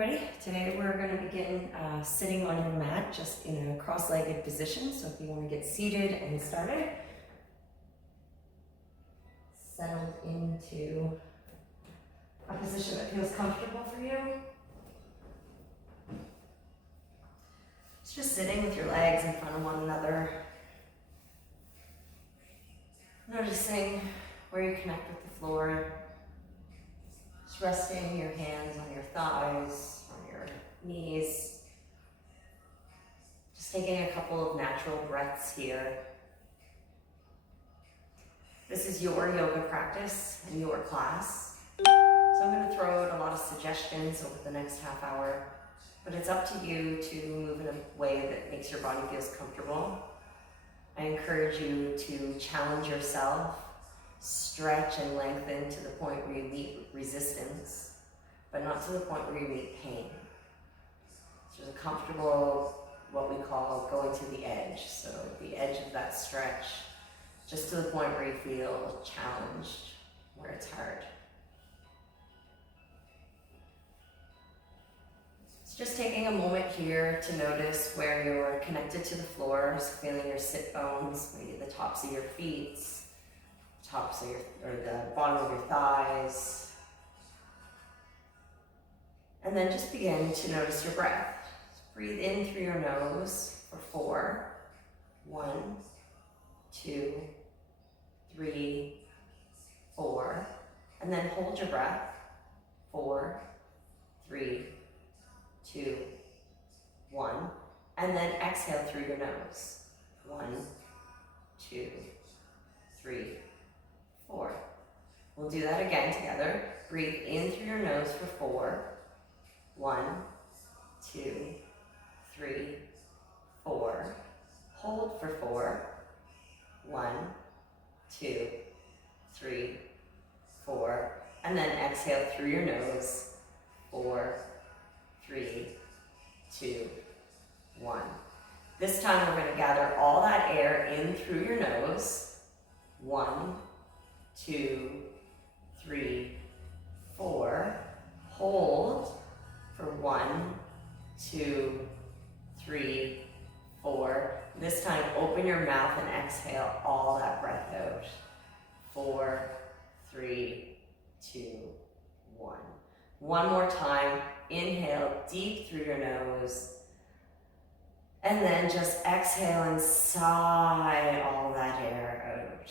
everybody. Today we're going to begin sitting on your mat just in a cross-legged position. So if you want to get seated and started, settled into a position that feels comfortable for you. It's just sitting with your legs in front of one another. Noticing where you connect with the floor. Just resting your hands on your thighs, on your knees. Just taking a couple of natural breaths here. This is your yoga practice and your class. So I'm going to throw out a lot of suggestions over the next half hour, but it's up to you to move in a way that makes your body feel comfortable. I encourage you to challenge yourself, stretch and lengthen to the point where you meet resistance, but not to the point where you meet pain. So there's a comfortable, what we call going to the edge. So the edge of that stretch, just to the point where you feel challenged, where it's hard. So just taking a moment here to notice where you're connected to the floor, so feeling your sit bones, maybe the tops of your feet, tops of your, or the bottom of your thighs. And then just begin to notice your breath. Breathe in through your nose for 4. 1, 2, 3, 4. And then hold your breath. 4, 3, 2, 1. And then exhale through your nose. 1, 2, 3, 4. We'll do that again together. Breathe in through your nose for 4. 1, 2, 3, 4. Hold for 4. 1, 2, 3, 4. And then exhale through your nose. 4, 3, 2, 1. This time we're going to gather all that air in through your nose. 1, 2, 3, 4. Hold for 1, 2, 3, 4. This time open your mouth and exhale all that breath out. 4, 3, 2, 1. One more time. Inhale deep through your nose. And then just exhale and sigh all that air out.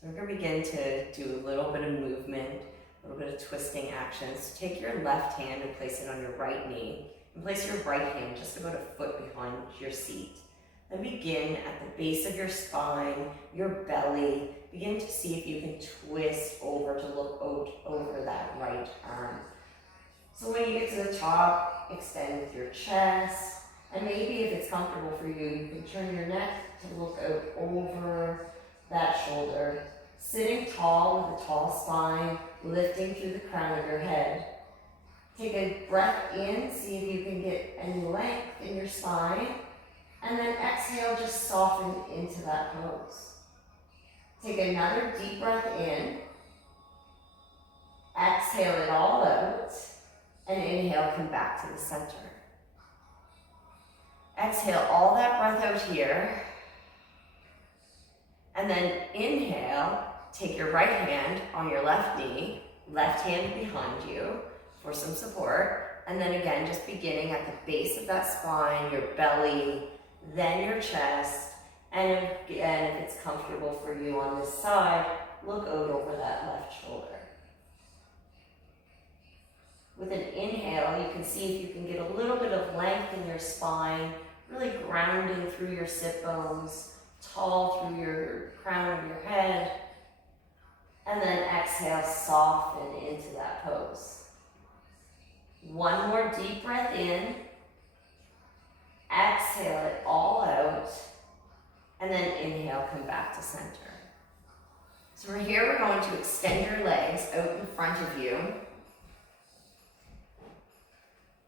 So we're going to begin to do a little bit of movement, a little bit of twisting actions. Take your left hand and place it on your right knee. And place your right hand just about a foot behind your seat. Then begin at the base of your spine, your belly. Begin to see if you can twist over to look out over that right arm. So when you get to the top, extend with your chest. And maybe if it's comfortable for you, you can turn your neck to look out over that shoulder. Sitting tall with a tall spine, lifting through the crown of your head. Take a breath in, see if you can get any length in your spine. And then exhale, just soften into that pose. Take another deep breath in. Exhale it all out. And inhale, come back to the center. Exhale all that breath out here. And then inhale, take your right hand on your left knee, left hand behind you for some support. And then again, just beginning at the base of that spine, your belly, then your chest. And again, if it's comfortable for you on this side, look out over that left shoulder. With an inhale, you can see if you can get a little bit of length in your spine, really grounding through your sit bones, tall through your crown of your head. And then exhale, soften into that pose. One more deep breath in. Exhale it all out. And then inhale, come back to center. So from here, we're going to extend your legs out in front of you.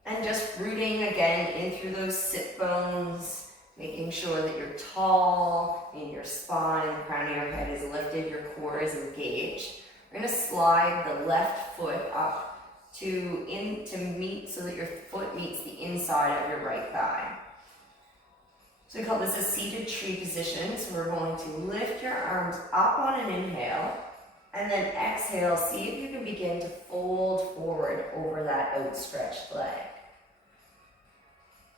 And just rooting again in through those sit bones, making sure that you're tall in your spine, the crown of your head is lifted, your core is engaged. We're going to slide the left foot up to meet so that your foot meets the inside of your right thigh. So we call this a seated tree position. So we're going to lift your arms up on an inhale, and then exhale, see if you can begin to fold forward over that outstretched leg.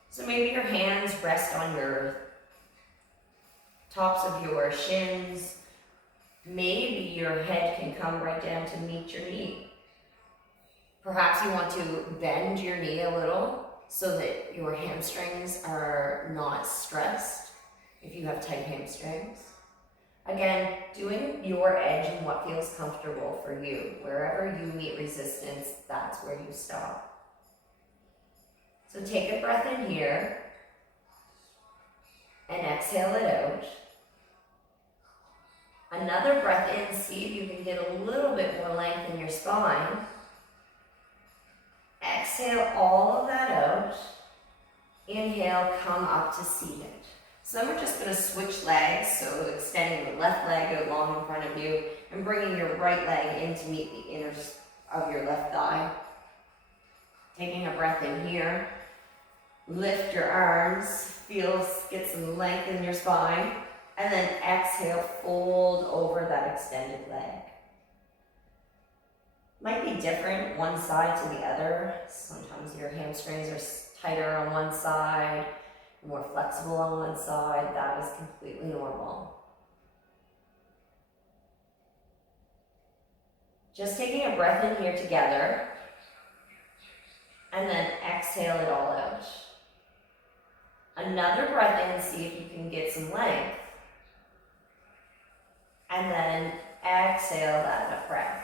So maybe your hands rest on your tops of your shins. Maybe your head can come right down to meet your knee. Perhaps you want to bend your knee a little so that your hamstrings are not stressed if you have tight hamstrings. Again, doing your edge and what feels comfortable for you. Wherever you meet resistance, that's where you stop. So take a breath in here and exhale it out. Another breath in, see if you can get a little bit more length in your spine. Exhale all of that out. Inhale, come up to seated. So then we're just going to switch legs, so extending the left leg out long in front of you and bringing your right leg in to meet the inner of your left thigh. Taking a breath in here. Lift your arms, get some length in your spine, and then exhale, fold over that extended leg. Might be different one side to the other. Sometimes your hamstrings are tighter on one side, more flexible on one side. That is completely normal. Just taking a breath in here together, and then exhale it all out. Another breath in, see if you can get some length, and then exhale that breath.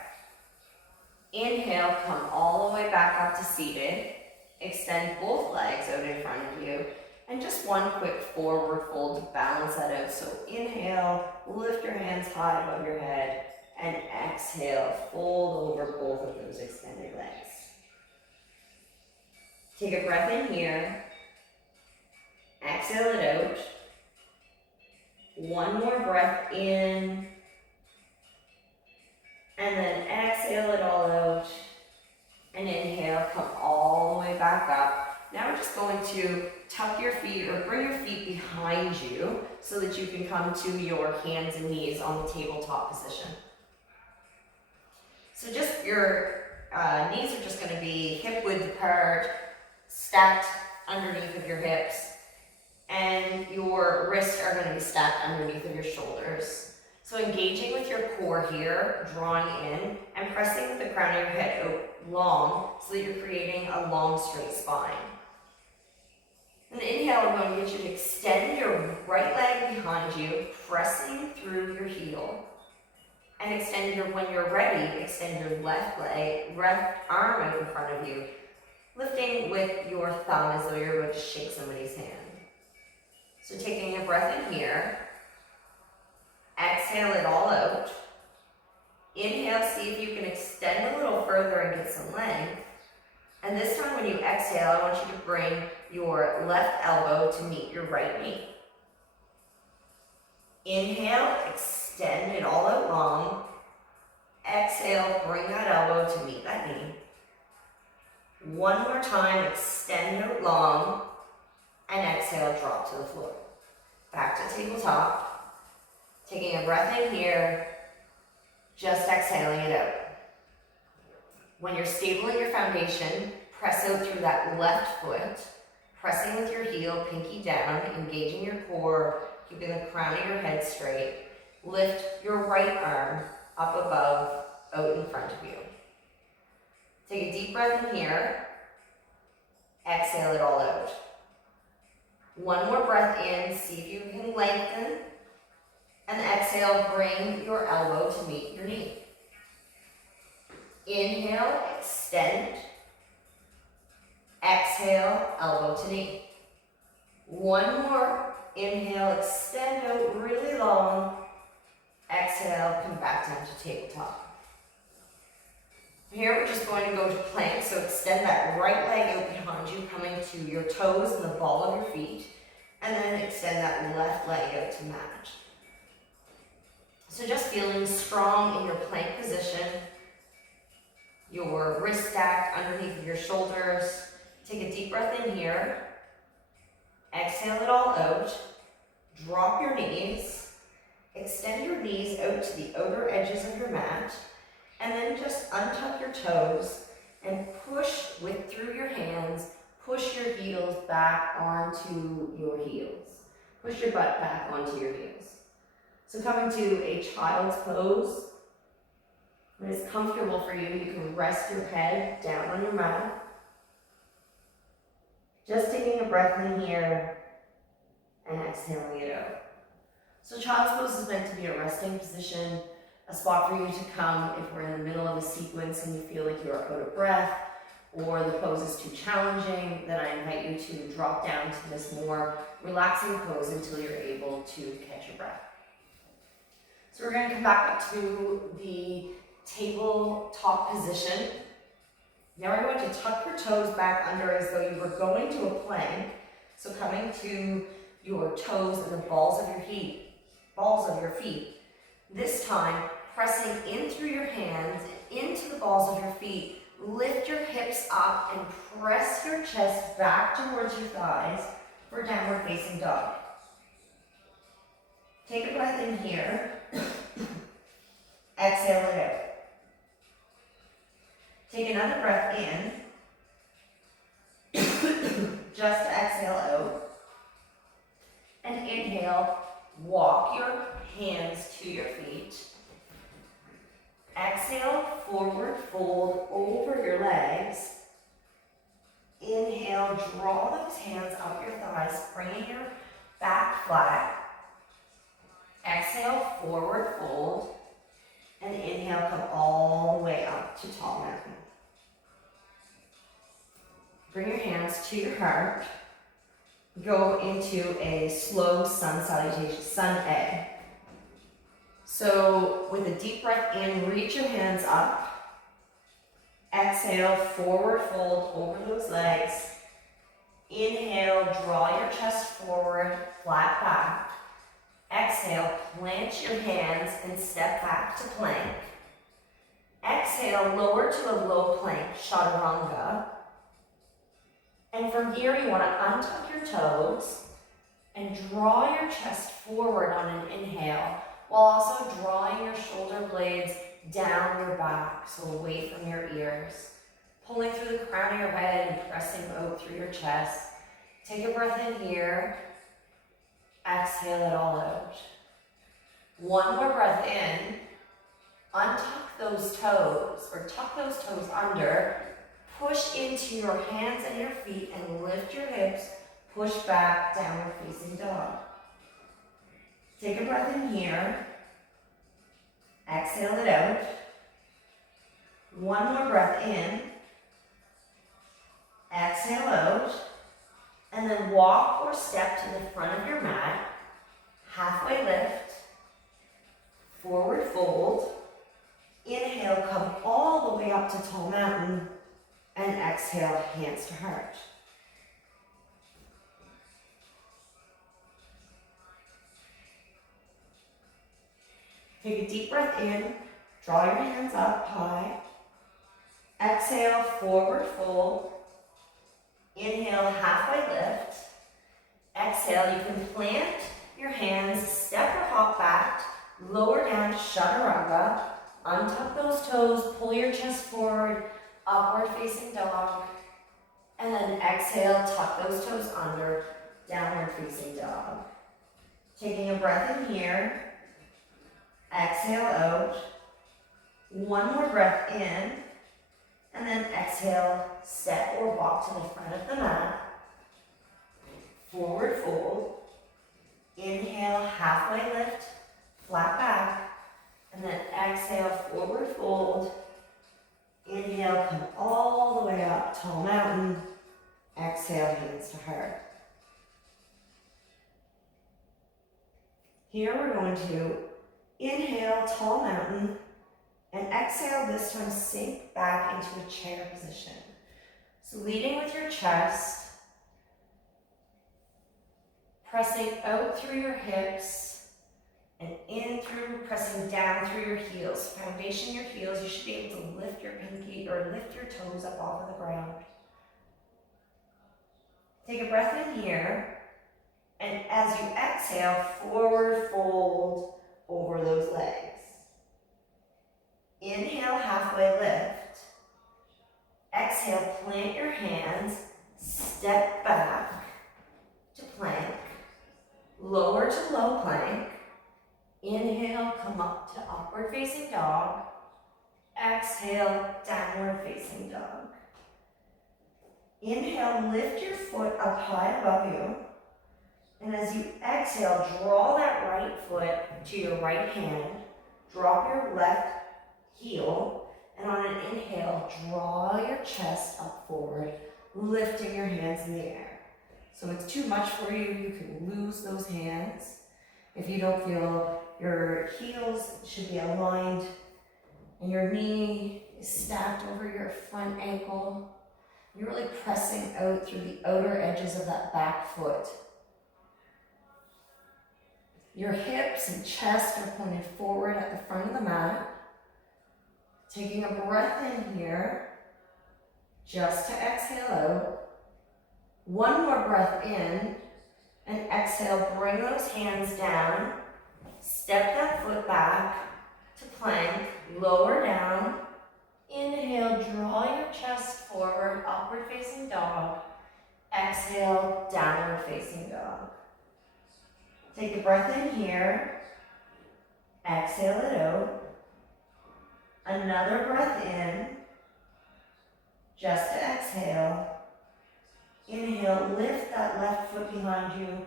Inhale, come all the way back up to seated. Extend both legs out in front of you. And just one quick forward fold to balance that out. So inhale, lift your hands high above your head. And exhale, fold over both of those extended legs. Take a breath in here. Exhale it out. One more breath in. And then exhale it all out. And inhale, come all the way back up. Now we're just going to tuck your feet or bring your feet behind you so that you can come to your hands and knees on the tabletop position. So just your knees are just going to be hip width apart, stacked underneath of your hips, and your wrists are going to be stacked underneath of your shoulders. So engaging with your core here, drawing in, and pressing the crown of your head out long so that you're creating a long straight spine. And inhale, I'm going to get you to extend your right leg behind you, pressing through your heel. And when you're ready, extend your left arm out in front of you, lifting with your thumb as though you're about to shake somebody's hand. So taking a breath in here, exhale it all out. Inhale, see if you can extend a little further and get some length. And this time when you exhale, I want you to bring your left elbow to meet your right knee. Inhale, extend it all out long. Exhale, bring that elbow to meet that knee. One more time, extend out long. And exhale, drop to the floor. Back to tabletop. Taking a breath in here, just exhaling it out. When you're stable in your foundation, press out through that left foot, pressing with your heel, pinky down, engaging your core, keeping the crown of your head straight. Lift your right arm up above, out in front of you. Take a deep breath in here. Exhale it all out. One more breath in, see if you can lengthen. And exhale, bring your elbow to meet your knee. Inhale, extend. Exhale, elbow to knee. One more. Inhale, extend out really long. Exhale, come back down to tabletop. Here we're just going to go to plank, so extend that right leg out behind you, coming to your toes and the ball of your feet, and then extend that left leg out to match. So just feeling strong in your plank position, your your wrist stacked underneath of your shoulders. Take a deep breath in here. Exhale it all out. Drop your knees. Extend your knees out to the outer edges of your mat. And then just untuck your toes and push through your hands. Push your heels back onto your heels. Push your butt back onto your heels. So coming to a child's pose. When it's comfortable for you, you can rest your head down on your mat. Just taking a breath in here and exhaling it out. So child's pose is meant to be a resting position, a spot for you to come if we're in the middle of a sequence and you feel like you're out of breath or the pose is too challenging, then I invite you to drop down to this more relaxing pose until you're able to catch your breath. So we're going to come back up to the tabletop position. Now we're going to tuck your toes back under as though you were going to a plank. So coming to your toes and the balls of your feet. This time, pressing in through your hands, into the balls of your feet. Lift your hips up and press your chest back towards your thighs for downward facing dog. Take a breath in here. Exhale it out. Take another breath in. Just exhale out. And inhale, walk your hands to your feet. Exhale, forward fold over your legs. Inhale, draw those hands up your thighs, bringing your back flat. Exhale, forward fold. And inhale, come all the way up to tall mountain. Bring your hands to your heart. Go into a slow sun salutation, sun egg. So with a deep breath in, reach your hands up. Exhale, forward fold over those legs. Inhale, draw your chest forward, flat back. Exhale, plant your hands and step back to plank. Exhale, lower to a low plank, chaturanga. And from here, you want to untuck your toes and draw your chest forward on an inhale, while also drawing your shoulder blades down your back, so away from your ears. Pulling through the crown of your head and pressing out through your chest. Take a breath in here. Exhale it all out. One more breath in. Untuck those toes, or tuck those toes under. Push into your hands and your feet and lift your hips. Push back, downward facing dog. Take a breath in here. Exhale it out. One more breath in. Exhale out. And then walk or step to the front of your mat. Halfway lift. Forward fold. Inhale, come all the way up to tall mountain. And exhale, hands to heart. Take a deep breath in, draw your hands up high. Exhale, forward fold. Inhale, halfway lift. Exhale, you can plant your hands, step or hop back, lower down to chaturanga. Untuck those toes, pull your chest forward, upward facing dog. And then exhale, tuck those toes under, downward facing dog. Taking a breath in here. Exhale out. One more breath in. And then exhale, step or walk to the front of the mat. Forward fold. Inhale, halfway lift, flat back. And then exhale, forward fold. Inhale, come all the way up, tall mountain. Exhale, hands to heart. Here we're going to inhale, tall mountain, and exhale, this time sink back into a chair position. So leading with your chest, pressing out through your hips, And in through, pressing down through your heels. Foundation your heels. You should be able to lift your pinky or lift your toes up off of the ground. Take a breath in here. And as you exhale, forward fold over those legs. Inhale, halfway lift. Exhale, plant your hands, step back to plank, lower to low plank. Inhale, come up to upward facing dog. Exhale, downward facing dog. Inhale, lift your foot up high above you. And as you exhale, draw that right foot to your right hand. Drop your left heel. And on an inhale, draw your chest up forward, lifting your hands in the air. So if it's too much for you, you can lose those hands. If you don't feel your heels should be aligned and your knee is stacked over your front ankle, you're really pressing out through the outer edges of that back foot. Your hips and chest are pointed forward at the front of the mat. Taking a breath in here, just to exhale out. One more breath in, and exhale, bring those hands down. Step that foot back to plank, lower down. Inhale, draw your chest forward, upward facing dog. Exhale, downward facing dog. Take a breath in here. Exhale it out. Another breath in. Just to exhale. Inhale, lift that left foot behind you.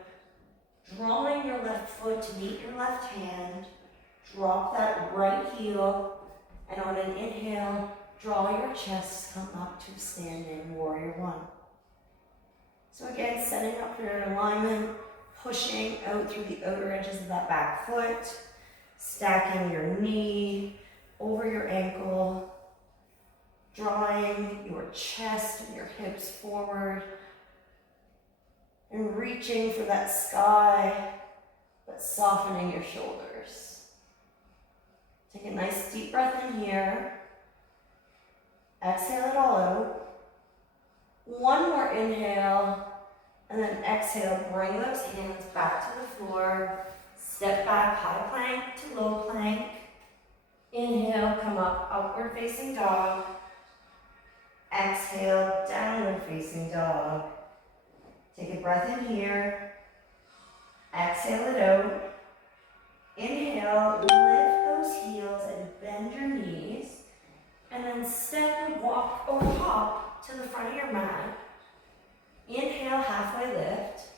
Drawing your left foot to meet your left hand. Drop that right heel. And on an inhale, draw your chest, come up to standing warrior one. So again, setting up for your alignment, pushing out through the outer edges of that back foot, stacking your knee over your ankle, drawing your chest and your hips forward, and reaching for that sky, but softening your shoulders. Take a nice deep breath in here. Exhale it all out. One more inhale, and then exhale, bring those hands back to the floor. Step back, high plank to low plank. Inhale, come up, upward facing dog. Exhale, downward facing dog. Take a breath in here. Exhale it out. Inhale, lift those heels and bend your knees. And then step and walk or hop to the front of your mat. Inhale, halfway lift.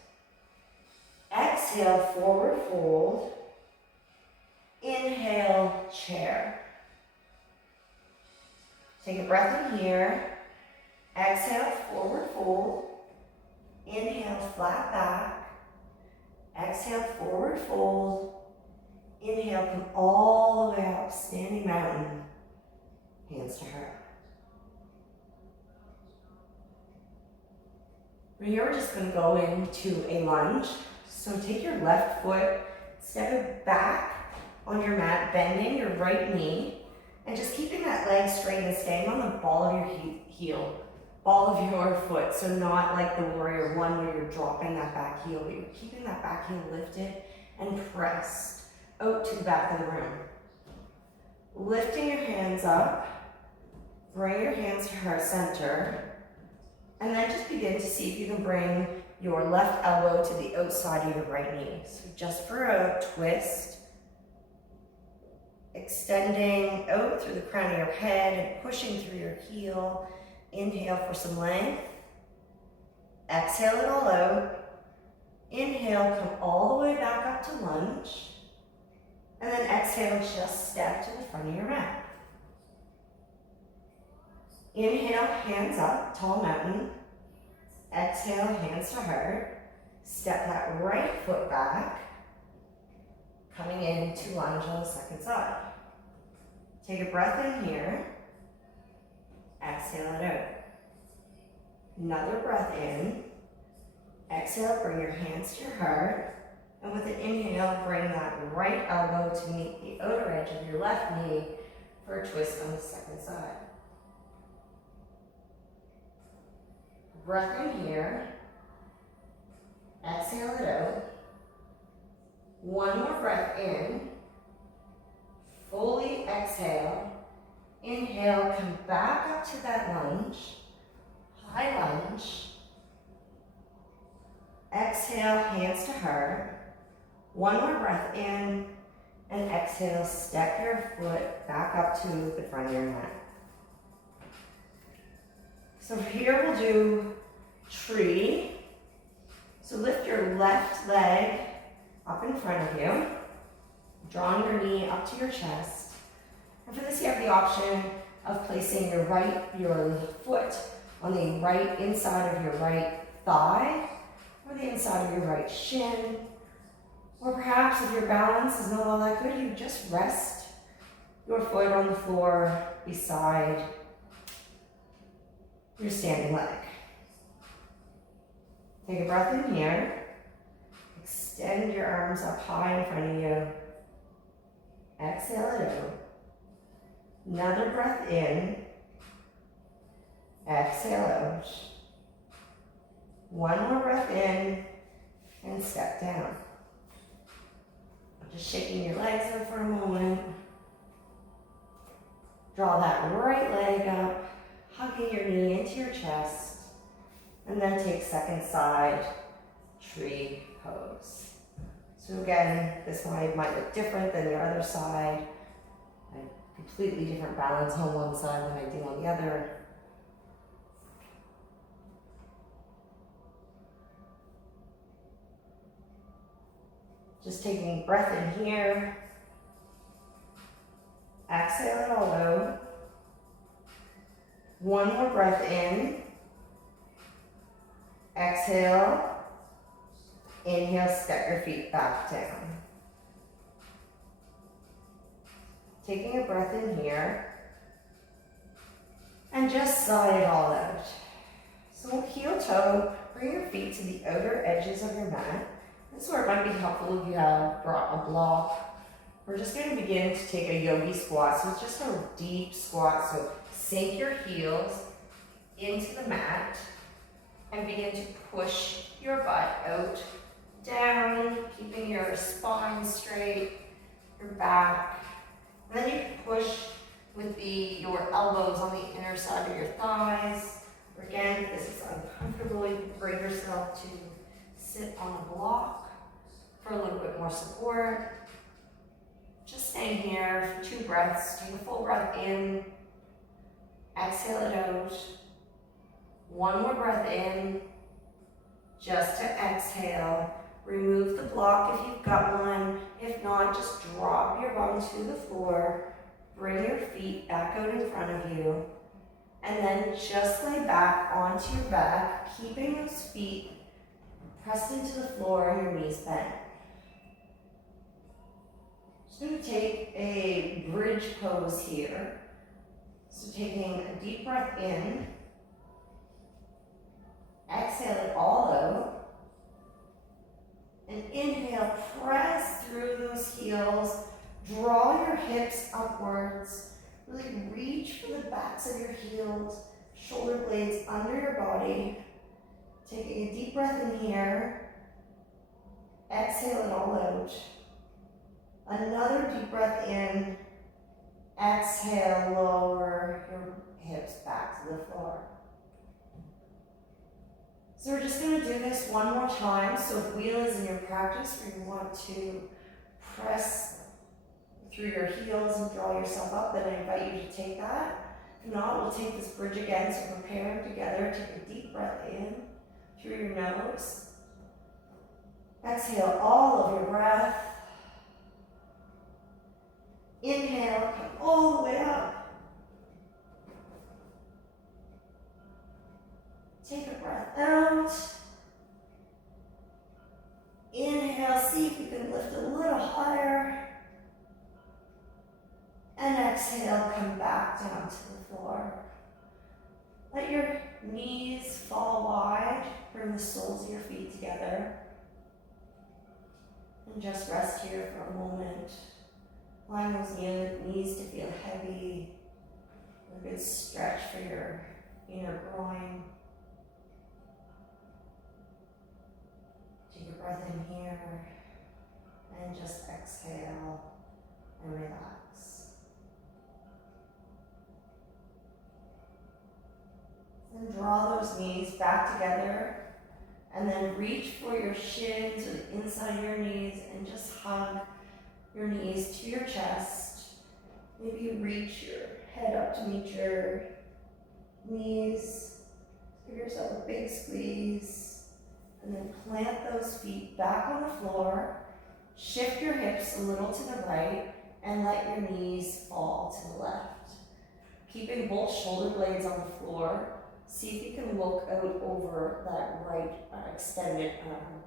Exhale, forward fold. Inhale, chair. Take a breath in here. Exhale, forward fold. Inhale, flat back. Exhale, forward fold. Inhale, come all the way up, standing mountain. Hands to heart. From here, we're just going to go into a lunge. So take your left foot, step it back on your mat, bending your right knee, and just keeping that leg straight and staying on the ball of your heel, ball of your foot. So not like the warrior one where you're dropping that back heel, but you're keeping that back heel lifted and pressed out to the back of the room. Lifting your hands up, bring your hands to heart center, and then just begin to see if you can bring your left elbow to the outside of your right knee. So just for a twist, extending out through the crown of your head and pushing through your heel. Inhale for some length. Exhale it all out. Inhale, come all the way back up to lunge. And then exhale, just step to the front of your mat. Inhale, hands up, tall mountain. Exhale, hands to heart. Step that right foot back. Coming into lunge on the second side. Take a breath in here. Exhale it out. Another breath in. Exhale, bring your hands to your heart. And with an inhale, bring that right elbow to meet the outer edge of your left knee for a twist on the second side. Breath in here. Exhale it out. One more breath in. Fully exhale. Inhale, come back up to that lunge. High lunge. Exhale, hands to heart. One more breath in, and exhale, step your foot back up to the front of your mat. So here we'll do tree. So lift your left leg up in front of you, drawing your knee up to your chest. And for this, you have the option of placing your foot on the right inside of your right thigh, or the inside of your right shin. Or perhaps if your balance is not all that good, you just rest your foot on the floor beside your standing leg. Take a breath in here. Extend your arms up high in front of you. Exhale it out. Another breath in. Exhale out. One more breath in and step down. Just shaking your legs out for a moment. Draw that right leg up, hugging your knee into your chest, and then take second side tree pose. So again, this one might look different than your other side. I have completely different balance on one side than I do on the other. Just taking a breath in here. Exhale it all out. One more breath in. Exhale. Inhale, step your feet back down. Taking a breath in here. And just sigh it all out. So heel toe, bring your feet to the outer edges of your mat. This is where it might be helpful if you have brought a block. We're just going to begin to take a yogi squat. So it's just a deep squat. So sink your heels into the mat and begin to push your butt out, down, keeping your spine straight, your back. And then you can push with your elbows on the inner side of your thighs. Or again, if this is uncomfortable, you can bring yourself to sit on a block for a little bit more support. Just staying here for 2 breaths. Take a full breath in. Exhale it out. One more breath in. Just to exhale. Remove the block if you've got one. If not, just drop your bum to the floor. Bring your feet back out in front of you. And then just lay back onto your back, keeping those feet pressed into the floor and your knees bent. Just going to take a bridge pose here. So taking a deep breath in. Exhale it all out. And inhale, press through those heels. Draw your hips upwards. Really reach for the backs of your heels. Shoulder blades under your body. Taking a deep breath in here. Exhale it all out. Another deep breath in. Exhale, lower your hips back to the floor. So we're just going to do this one more time. So if wheel is in your practice where you want to press through your heels and draw yourself up, then I invite you to take that. If not, we'll take this bridge again. So prepare them together. Take a deep breath in through your nose. Exhale all of your breath. Inhale, come all the way up. Take a breath out. Inhale, see if you can lift a little higher. And exhale, come back down to the floor. Let your knees fall wide. Bring the soles of your feet together. And just rest here for a moment. Allowing those knees to feel heavy. A good stretch for your inner groin. Take a breath in here and just exhale and relax. Then draw those knees back together and then reach for your shins or the inside of your knees and just hug your knees to your chest. Maybe reach your head up to meet your knees. Give yourself a big squeeze. And then plant those feet back on the floor. Shift your hips a little to the right and let your knees fall to the left. Keeping both shoulder blades on the floor. See if you can look out over that right extended arm.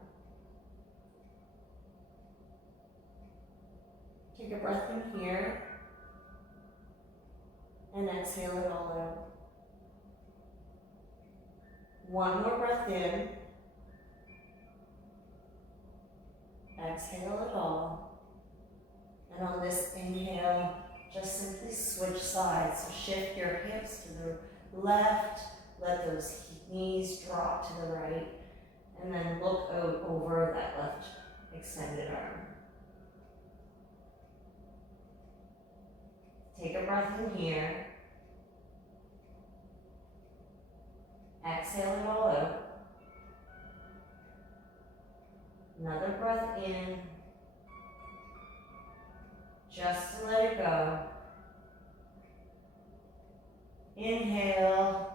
Take a breath in here and exhale it all out. One more breath in. Exhale it all. And on this inhale, just simply switch sides. So shift your hips to the left. Let those knees drop to the right. And then look out over that left extended arm. Take a breath in here. Exhale it all out. Another breath in. Just to let it go. Inhale.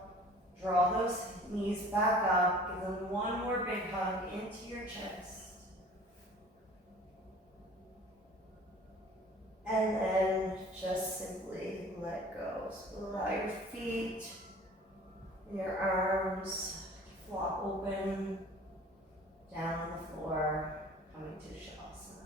Draw those knees back up. Give them one more big hug into your chest. And then just simply let go. So allow your feet and your arms to flop open down on the floor, coming to Shavasana.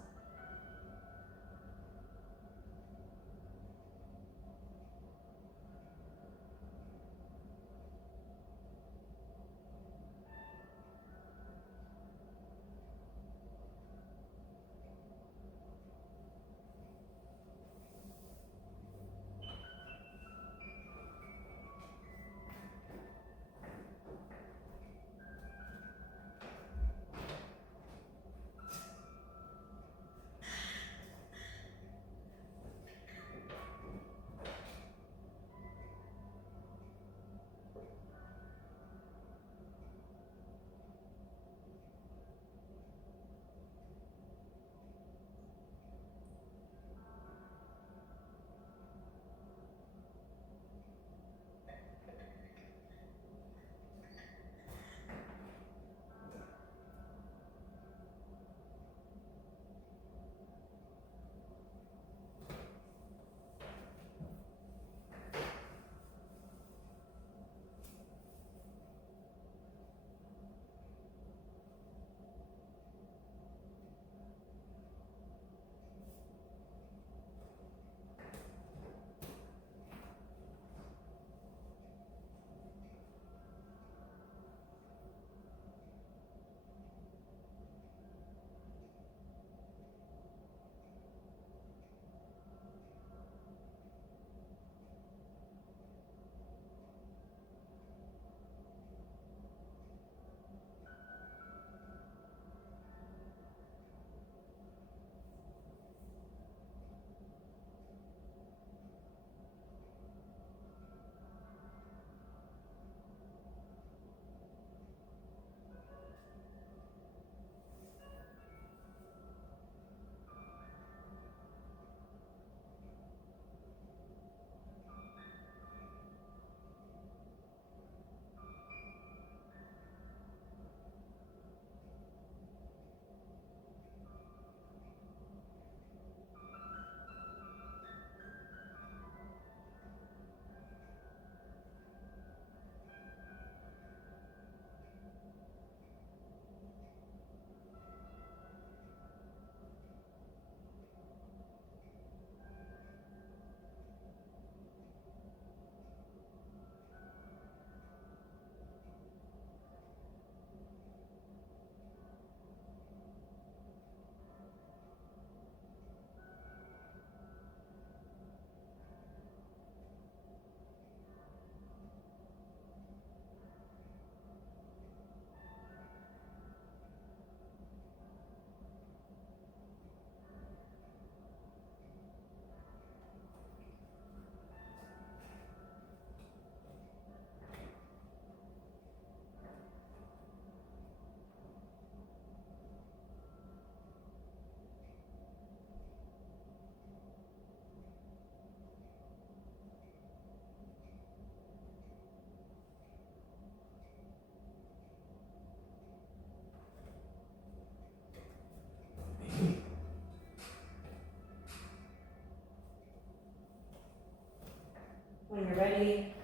When you're ready,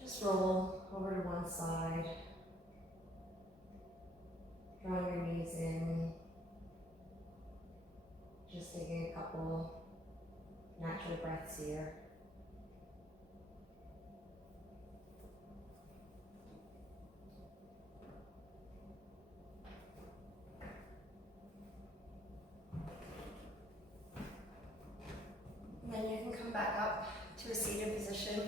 just roll over to one side, drawing your knees in, just taking a couple natural breaths here. And then you can come back up to a seated position,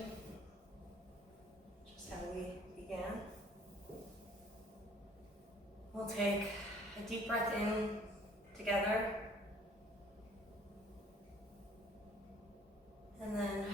just how we began. We'll take a deep breath in together, and then